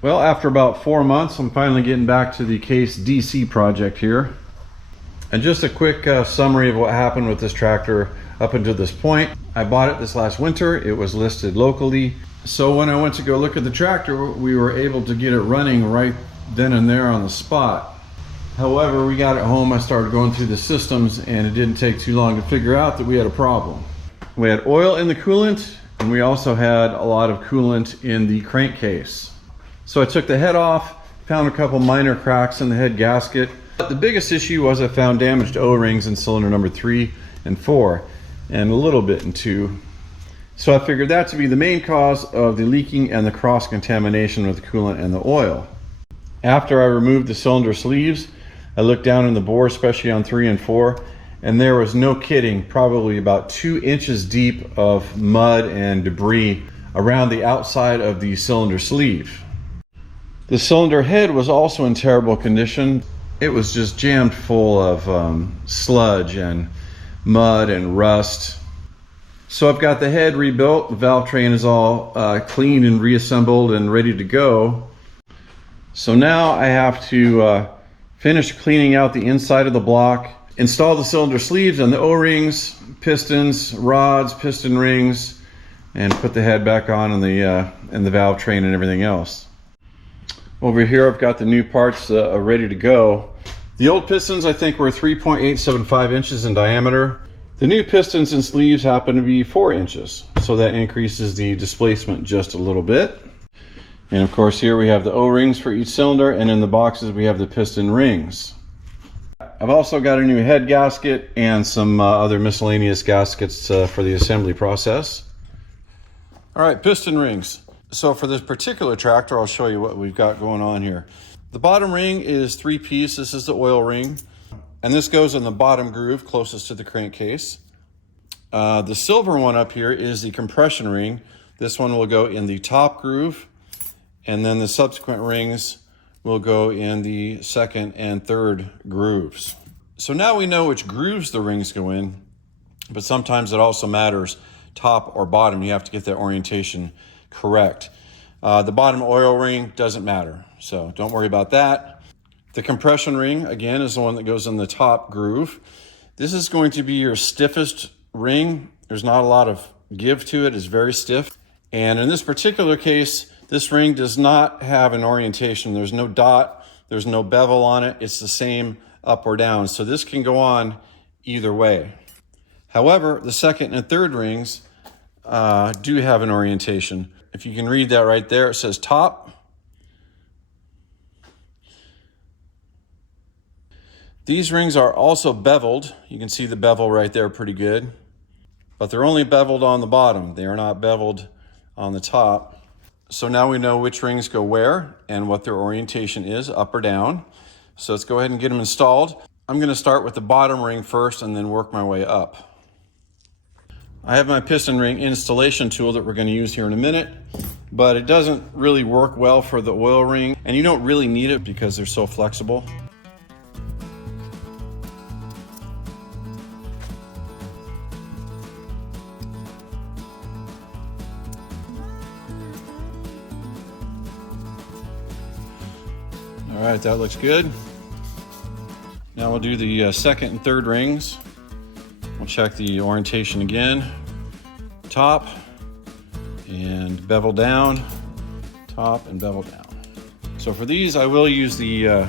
Well, after about 4 months, I'm finally getting back to the Case DC project here. And just a quick summary of what happened with this tractor up until this point. I bought it this last winter. It was listed locally. So when I went to go look at the tractor, we were able to get it running right then and there on the spot. However, we got it home, I started going through the systems, and it didn't take too long to figure out that we had a problem. We had oil in the coolant, and we also had a lot of coolant in the crankcase. So I took the head off, found a couple minor cracks in the head gasket. But the biggest issue was I found damaged O-rings in cylinder number 3 and 4, and a little bit in 2. So I figured that to be the main cause of the leaking and the cross-contamination with the coolant and the oil. After I removed the cylinder sleeves, I looked down in the bore, especially on 3 and 4, and there was, no kidding, probably about 2 inches deep of mud and debris around the outside of the cylinder sleeve. The cylinder head was also in terrible condition. It was just jammed full of sludge and mud and rust. So I've got the head rebuilt, the valve train is all cleaned and reassembled and ready to go. So now I have to finish cleaning out the inside of the block, install the cylinder sleeves and the O-rings, pistons, rods, piston rings, and put the head back on and the valve train and everything else. Over here I've got the new parts ready to go. The old pistons I think were 3.875 inches in diameter. The new pistons and sleeves happen to be 4 inches, so that increases the displacement just a little bit. And of course here we have the O-rings for each cylinder, and in the boxes we have the piston rings. I've also got a new head gasket and some other miscellaneous gaskets for the assembly process. All right, piston rings. So for this particular tractor, I'll show you what we've got going on here. The bottom ring is 3-piece. This is the oil ring. And this goes in the bottom groove closest to the crankcase. The silver one up here is the compression ring. This one will go in the top groove. And then the subsequent rings will go in the second and third grooves. So now we know which grooves the rings go in, but sometimes it also matters top or bottom. You have to get that orientation correct. The bottom oil ring doesn't matter, so don't worry about that. The compression ring, again, is the one that goes in the top groove. This is going to be your stiffest ring. There's not a lot of give to it. It's very stiff. And in this particular case, this ring does not have an orientation. There's no dot, there's no bevel on it. It's the same up or down. So this can go on either way. However, the second and third rings do have an orientation. If you can read that right there, it says top. These rings are also beveled. You can see the bevel right there pretty good, but they're only beveled on the bottom. They are not beveled on the top. So now we know which rings go where and what their orientation is, up or down. So let's go ahead and get them installed. I'm going to start with the bottom ring first and then work my way up. I have my piston ring installation tool that we're going to use here in a minute, but it doesn't really work well for the oil ring, and you don't really need it because they're so flexible. All right, that looks good. Now we'll do the second and third rings. We'll check the orientation again. Top and bevel down, top and bevel down. So for these, I will use the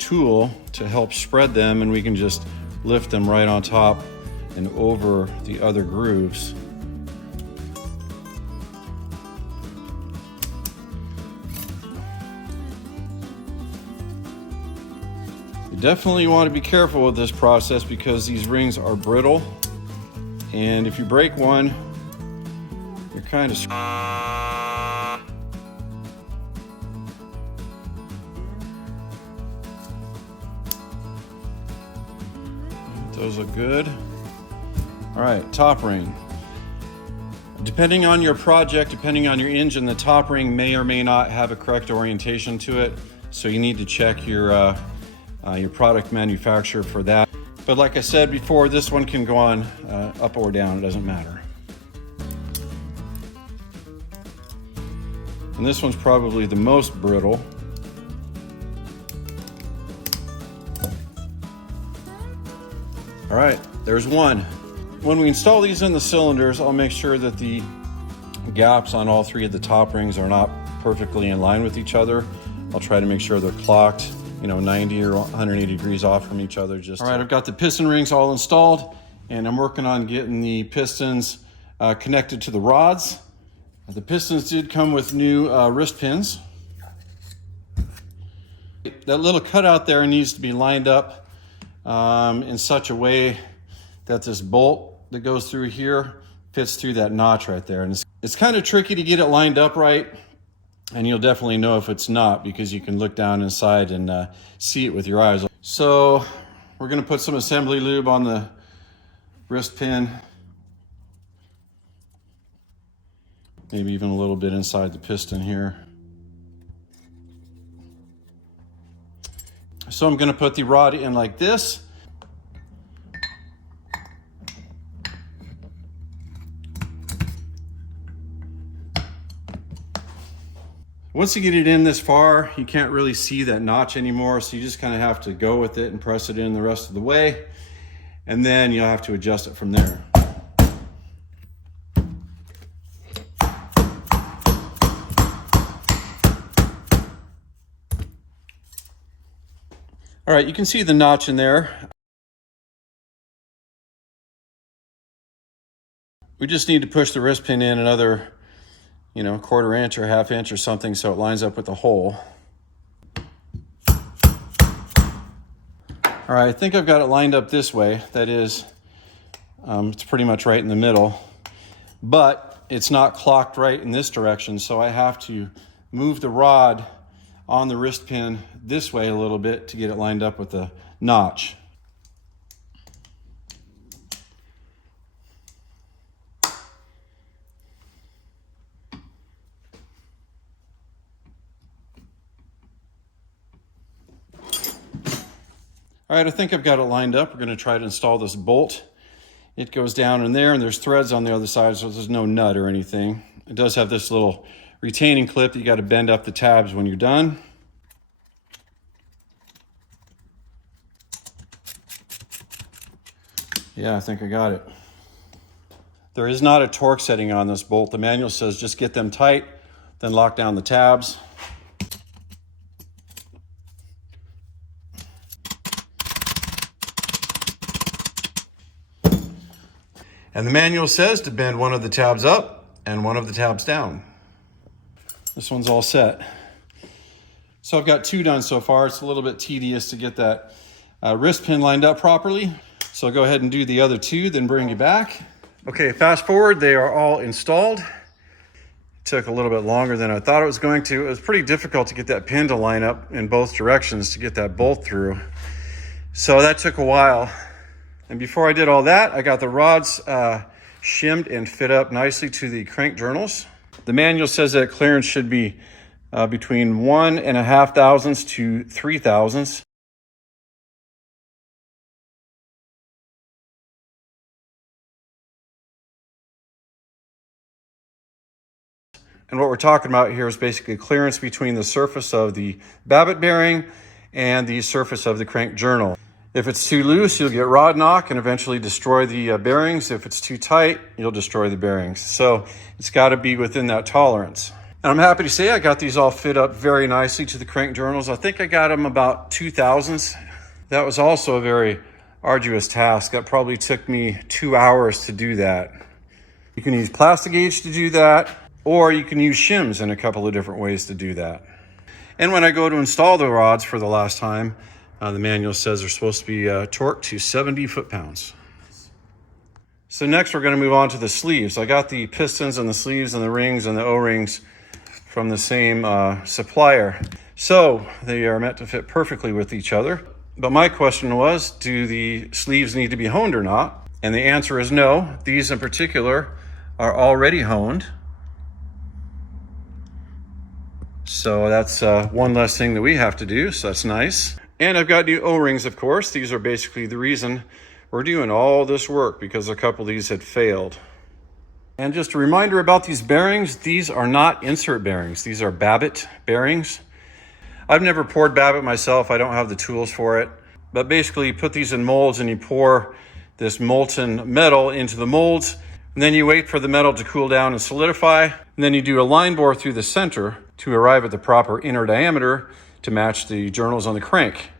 tool to help spread them, and we can just lift them right on top and over the other grooves. You definitely want to be careful with this process because these rings are brittle, and if you break one, you're kind of screwed. Those look good. All right, top ring. Depending on your project, depending on your engine, the top ring may or may not have a correct orientation to it, so you need to check your product manufacturer for that. But like I said before, this one can go on up or down, it doesn't matter. And this one's probably the most brittle. All right, there's one. When we install these in the cylinders, I'll make sure that the gaps on all three of the top rings are not perfectly in line with each other. I'll try to make sure they're clocked, 90 or 180 degrees off from each other. All right, I've got the piston rings all installed, and I'm working on getting the pistons connected to the rods. The pistons did come with new wrist pins. That little cutout there needs to be lined up in such a way that this bolt that goes through here fits through that notch right there. And it's kind of tricky to get it lined up right, and you'll definitely know if it's not because you can look down inside and see it with your eyes. So we're going to put some assembly lube on the wrist pin, maybe even a little bit inside the piston here. So I'm going to put the rod in like this. Once you get it in this far, you can't really see that notch anymore, so you just kind of have to go with it and press it in the rest of the way, and then you'll have to adjust it from there. All right, you can see the notch in there. We just need to push the wrist pin in another, quarter inch or half inch or something so it lines up with the hole. All right, I think I've got it lined up this way. That is, it's pretty much right in the middle, but it's not clocked right in this direction, so I have to move the rod on the wrist pin this way a little bit to get it lined up with the notch. All right, I think I've got it lined up. We're going to try to install this bolt. It goes down in there, and there's threads on the other side, so there's no nut or anything. It does have this little retaining clip that you got to bend up the tabs when you're done. Yeah, I think I got it. There is not a torque setting on this bolt. The manual says just get them tight, then lock down the tabs. And the manual says to bend one of the tabs up and one of the tabs down. This one's all set. So I've got two done so far. It's a little bit tedious to get that wrist pin lined up properly. So I'll go ahead and do the other two, then bring you back. Okay, fast forward, they are all installed. It took a little bit longer than I thought it was going to. It was pretty difficult to get that pin to line up in both directions to get that bolt through. So that took a while. And before I did all that, I got the rods shimmed and fit up nicely to the crank journals. The manual says that clearance should be between 1.5 thousandths to 3 thousandths. And what we're talking about here is basically clearance between the surface of the babbitt bearing and the surface of the crank journal. If it's too loose, you'll get rod knock and eventually destroy the bearings. If it's too tight, you'll destroy the bearings. So it's got to be within that tolerance. And I'm happy to say I got these all fit up very nicely to the crank journals. I think I got them about 2 thousandths. That was also a very arduous task. That probably took me 2 hours to do that. You can use plastic gauge to do that, or you can use shims in a couple of different ways to do that. And when I go to install the rods for the last time, the manual says they're supposed to be torqued to 70 foot-pounds. So next we're going to move on to the sleeves. I got the pistons and the sleeves and the rings and the O-rings from the same supplier. So they are meant to fit perfectly with each other. But my question was, do the sleeves need to be honed or not? And the answer is no. These in particular are already honed. So that's one less thing that we have to do, so that's nice. And I've got new O-rings, of course. These are basically the reason we're doing all this work, because a couple of these had failed. And just a reminder about these bearings, these are not insert bearings. These are Babbitt bearings. I've never poured Babbitt myself. I don't have the tools for it. But basically you put these in molds and you pour this molten metal into the molds, and then you wait for the metal to cool down and solidify. And then you do a line bore through the center to arrive at the proper inner diameter to match the journals on the crank.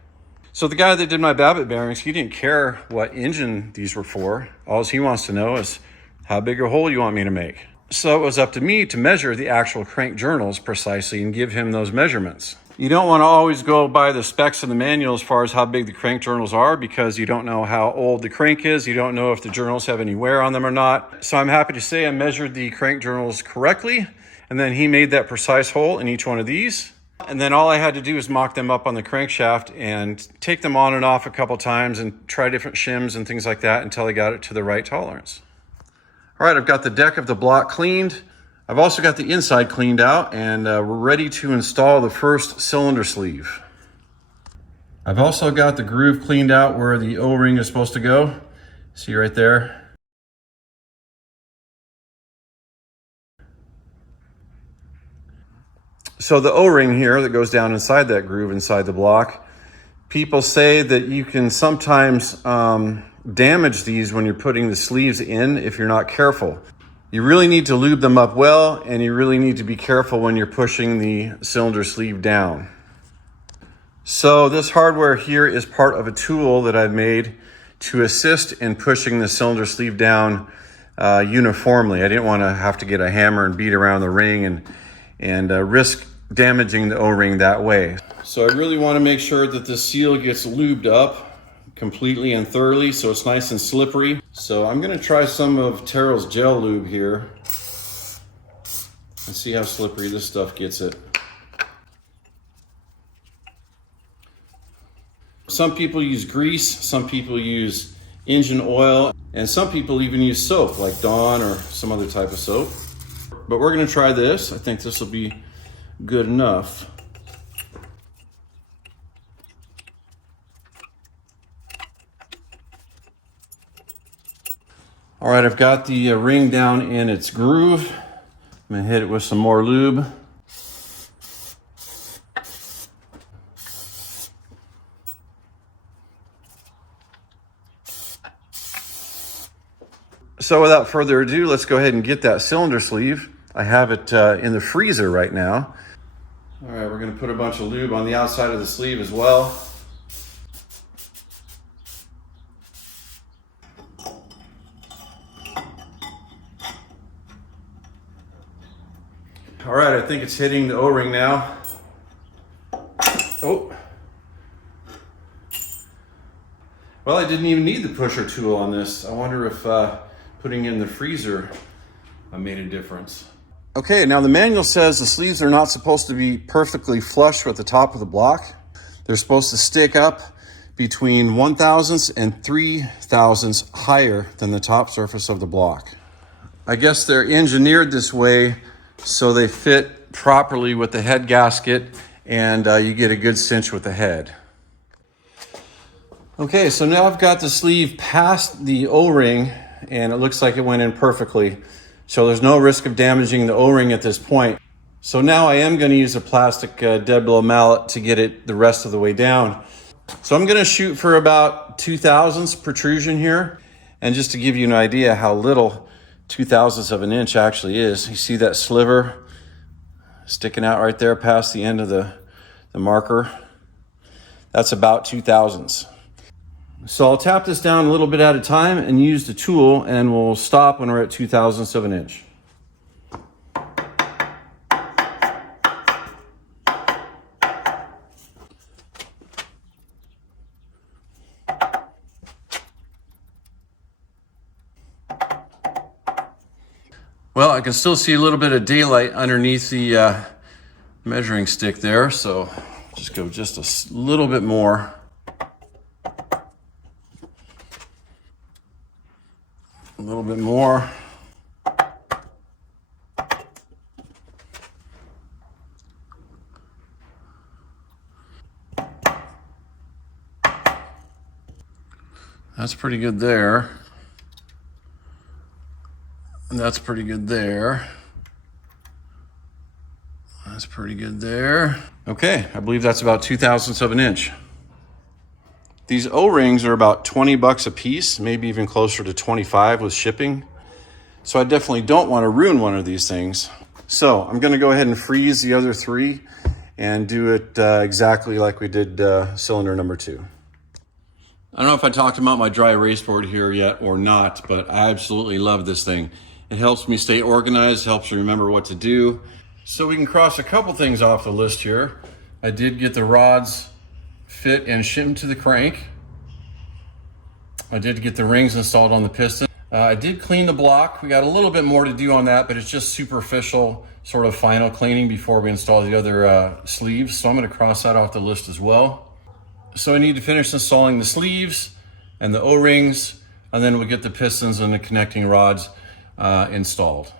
So the guy that did my Babbitt bearings, he didn't care what engine these were for. All he wants to know is how big a hole you want me to make. So it was up to me to measure the actual crank journals precisely and give him those measurements. You don't want to always go by the specs in the manual as far as how big the crank journals are, because you don't know how old the crank is. You don't know if the journals have any wear on them or not. So I'm happy to say I measured the crank journals correctly, and then he made that precise hole in each one of these. And then all I had to do is mock them up on the crankshaft and take them on and off a couple times and try different shims and things like that until I got it to the right tolerance. All right, I've got the deck of the block cleaned. I've also got the inside cleaned out, and we're ready to install the first cylinder sleeve. I've also got the groove cleaned out where the O-ring is supposed to go. See right there? So the O-ring here that goes down inside that groove inside the block, people say that you can sometimes damage these when you're putting the sleeves in if you're not careful. You really need to lube them up well, and you really need to be careful when you're pushing the cylinder sleeve down. So this hardware here is part of a tool that I've made to assist in pushing the cylinder sleeve down uniformly. I didn't want to have to get a hammer and beat around the ring and risk damaging the O-ring that way. So I really want to make sure that the seal gets lubed up completely and thoroughly so it's nice and slippery. So I'm going to try some of Terrell's gel lube here and see how slippery this stuff gets it. Some people use grease, some people use engine oil, and some people even use soap like Dawn or some other type of soap. But we're going to try this. I think this will be good enough. All right, I've got the ring down in its groove. I'm gonna hit it with some more lube. So without further ado, let's go ahead and get that cylinder sleeve. I have it in the freezer right now. All right, we're gonna put a bunch of lube on the outside of the sleeve as well. All right, I think it's hitting the O-ring now. Oh. Well, I didn't even need the pusher tool on this. I wonder if putting it in the freezer made a difference. Okay, now the manual says the sleeves are not supposed to be perfectly flush with the top of the block. They're supposed to stick up between 1/1000 and 3/1000 higher than the top surface of the block. I guess they're engineered this way so they fit properly with the head gasket, and you get a good cinch with the head. Okay, so now I've got the sleeve past the O-ring, and it looks like it went in perfectly. So there's no risk of damaging the O-ring at this point. So now I am going to use a plastic dead blow mallet to get it the rest of the way down. So I'm going to shoot for about 2/1000 protrusion here. And just to give you an idea how little 2/1000 of an inch actually is, you see that sliver sticking out right there past the end of the marker? That's about 2/1000. So I'll tap this down a little bit at a time and use the tool, and we'll stop when we're at 2/1000 of an inch. Well, I can still see a little bit of daylight underneath the measuring stick there, so just go just a little bit more. A little bit more. That's pretty good there. That's pretty good there. That's pretty good there. Okay, I believe that's about 2/1000 of an inch. These O-rings are about 20 bucks a piece, maybe even closer to 25 with shipping. So I definitely don't want to ruin one of these things. So I'm gonna go ahead and freeze the other 3 and do it exactly like we did cylinder number 2. I don't know if I talked about my dry erase board here yet or not, but I absolutely love this thing. It helps me stay organized, helps me remember what to do. So we can cross a couple things off the list here. I did get the rods fit and shipped to the crank. I did get the rings installed on the piston. I did clean the block. We got a little bit more to do on that, but it's just superficial, sort of final cleaning before we install the other sleeves. So I'm gonna cross that off the list as well. So I need to finish installing the sleeves and the O-rings, and then we'll get the pistons and the connecting rods installed.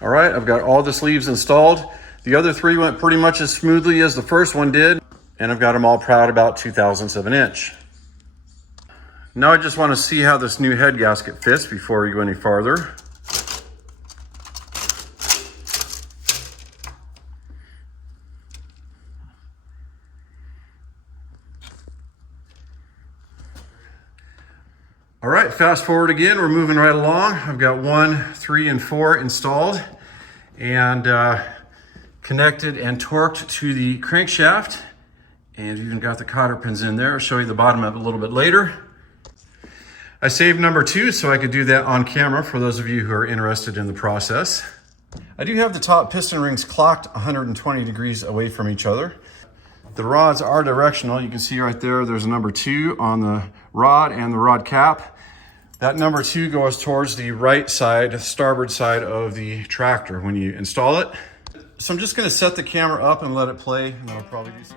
All right, I've got all the sleeves installed. The other 3 went pretty much as smoothly as the first one did, and I've got them all proud about 2/1000 of an inch. Now I just want to see how this new head gasket fits before we go any farther. All right, fast forward again, we're moving right along. I've got 1, 3, and 4 installed and connected and torqued to the crankshaft, and even got the cotter pins in there. I'll show you the bottom of it a little bit later. I saved number 2 so I could do that on camera for those of you who are interested in the process. I do have the top piston rings clocked 120 degrees away from each other. The rods are directional. You can see right there, there's a number 2 on the rod and the rod cap. That number 2 goes towards the right side, starboard side of the tractor when you install it. So I'm just gonna set the camera up and let it play, and that'll probably do some.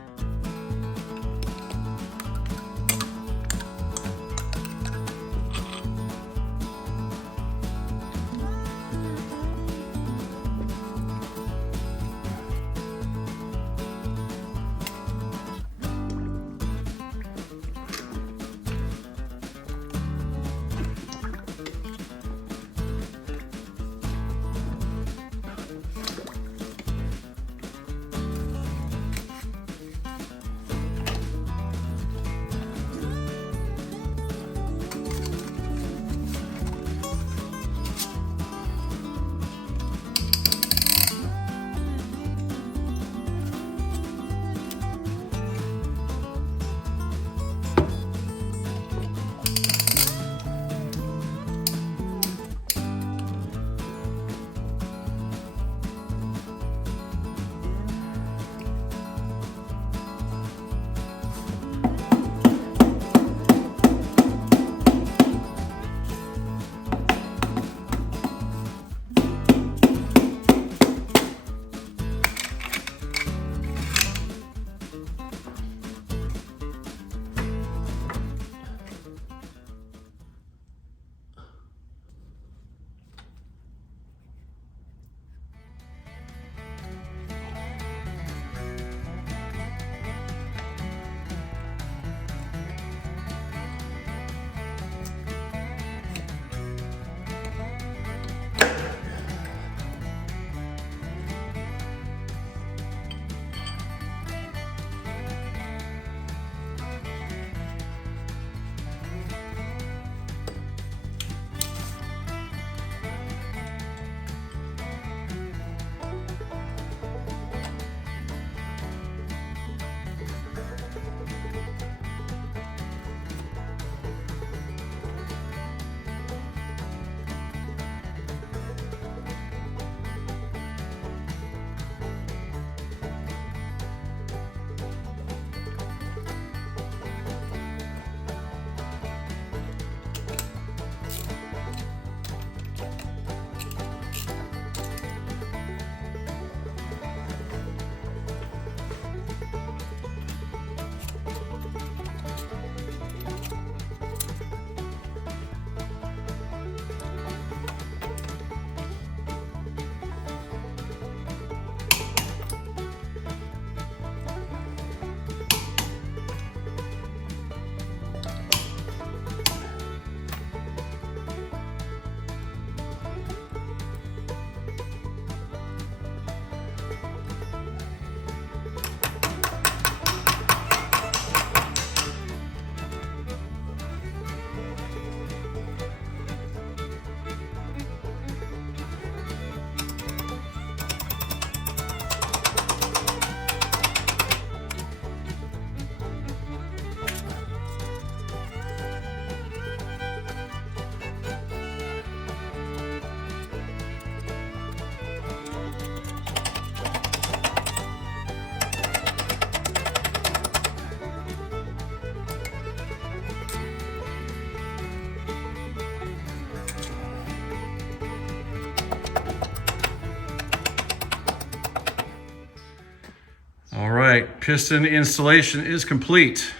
Piston installation is complete.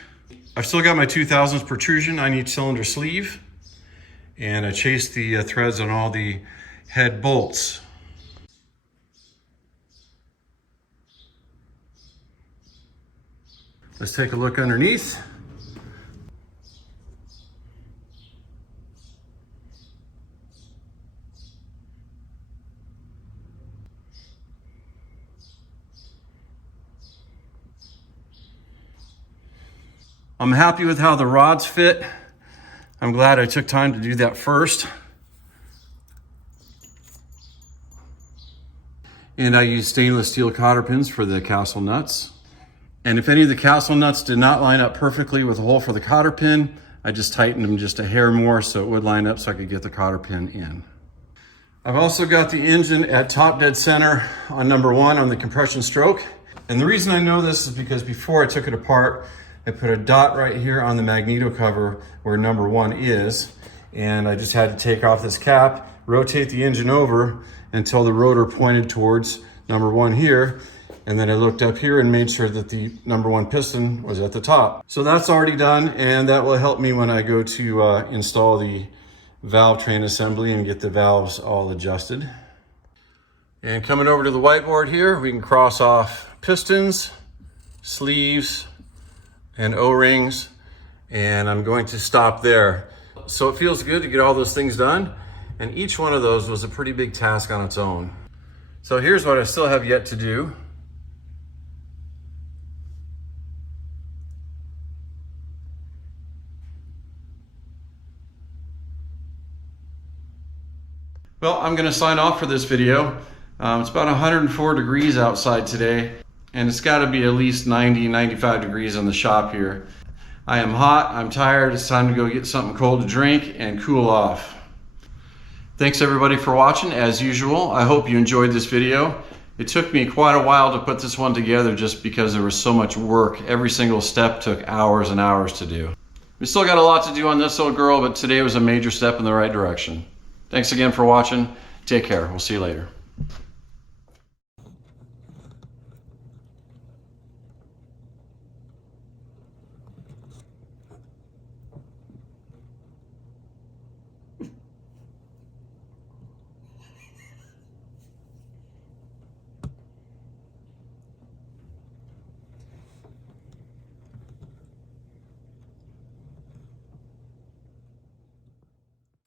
I've still got my 2000s protrusion on each cylinder sleeve, and I chased the threads on all the head bolts. Let's take a look underneath. I'm happy with how the rods fit. I'm glad I took time to do that first. And I used stainless steel cotter pins for the castle nuts. And if any of the castle nuts did not line up perfectly with the hole for the cotter pin, I just tightened them just a hair more so it would line up so I could get the cotter pin in. I've also got the engine at top dead center on number 1 on the compression stroke. And the reason I know this is because before I took it apart, I put a dot right here on the magneto cover where number 1 is, and I just had to take off this cap, rotate the engine over until the rotor pointed towards number 1 here, and then I looked up here and made sure that the number 1 piston was at the top. So that's already done, and that will help me when I go to install the valve train assembly and get the valves all adjusted. And coming over to the whiteboard here, we can cross off pistons, sleeves, and O-rings, and I'm going to stop there. So it feels good to get all those things done, and each one of those was a pretty big task on its own. So here's what I still have yet to do. Well, I'm gonna sign off for this video. It's about 104 degrees outside today, and it's gotta be at least 90, 95 degrees in the shop here. I am hot, I'm tired, it's time to go get something cold to drink and cool off. Thanks everybody for watching, as usual. I hope you enjoyed this video. It took me quite a while to put this one together just because there was so much work. Every single step took hours and hours to do. We still got a lot to do on this little girl, but today was a major step in the right direction. Thanks again for watching. Take care, we'll see you later.